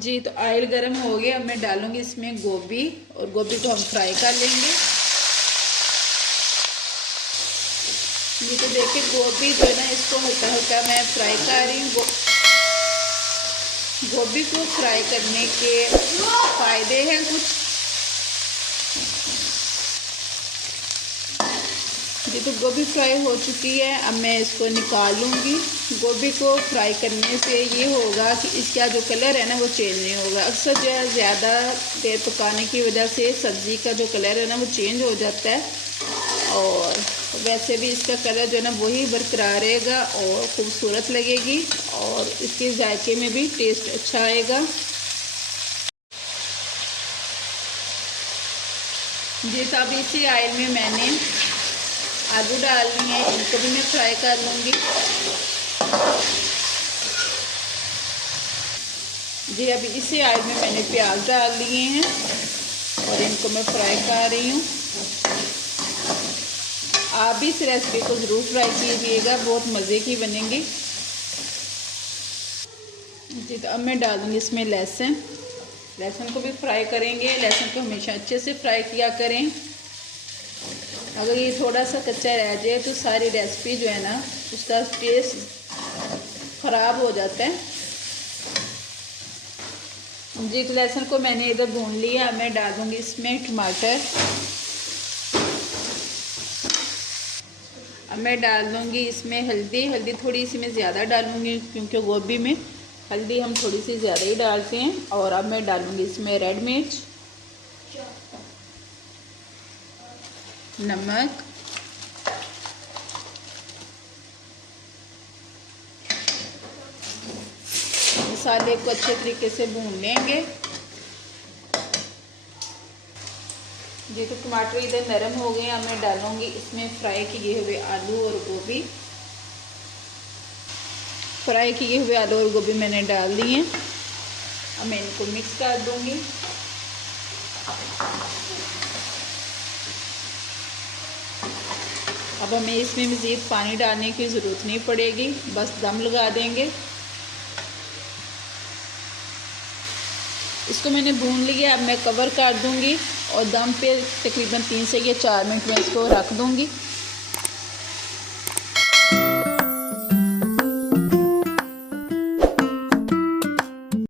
जी तो ऑयल गर्म हो गया। अब मैं डालूंगी इसमें गोभी और गोभी को हम फ्राई कर लेंगे। ये तो देखिए गोभी जो है ना इसको हल्का हल्का मैं फ्राई कर रही हूँ। गोभी को फ्राई करने के फ़ायदे हैं कुछ। जी तो गोभी फ्राई हो चुकी है। अब मैं इसको निकाल लूँगी। गोभी को फ्राई करने से ये होगा कि इसका जो कलर है ना वो चेंज नहीं होगा। अक्सर जो है ज़्यादा देर पकाने की वजह से सब्ज़ी का जो कलर है ना वो चेंज हो जाता है, और वैसे भी इसका कलर जो है ना वही बरकरार रहेगा और ख़ूबसूरत लगेगी और इसके जायके में भी टेस्ट अच्छा आएगा। जी तो अब इसी ऑयल में मैंने आलू डालनी है, इनको भी मैं फ्राई कर लूँगी। जी अभी इसी ऑयल में मैंने प्याज डाल लिए हैं और इनको मैं फ्राई कर रही हूँ। आप भी इस रेसिपी को ज़रूर ट्राई कीजिएगा, बहुत मज़े की बनेंगी। जी तो अब मैं डालूँगी इसमें लहसुन। लहसुन को भी फ्राई करेंगे। लहसुन को हमेशा अच्छे से फ्राई किया करें। अगर ये थोड़ा सा कच्चा रह जाए तो सारी रेसिपी जो है ना उसका टेस्ट ख़राब हो जाता है। जी तो लहसुन को मैंने इधर भून लिया। अब मैं डालूँगी इसमें टमाटर। अब मैं डाल दूँगी इसमें हल्दी। हल्दी थोड़ी सी मैं ज़्यादा डालूँगी क्योंकि गोभी में हल्दी हम थोड़ी सी ज़्यादा ही डालते हैं। और अब मैं डालूँगी इसमें रेड मिर्च, नमक, मसाले को अच्छे तरीके से भून लेंगे। जी तो टमाटर इधर नरम हो गए। अब मैं डालूँगी इसमें फ्राई किए हुए आलू और गोभी। फ्राई किए हुए आलू और गोभी मैंने डाल दिए। अब मैं इनको मिक्स कर दूँगी। अब हमें इसमें मज़ीद पानी डालने की ज़रूरत नहीं पड़ेगी, बस दम लगा देंगे। इसको मैंने भून लिया। अब मैं कवर कर दूँगी और दम पे तकरीबन 3 से 4 मिनट में इसको रख दूँगी।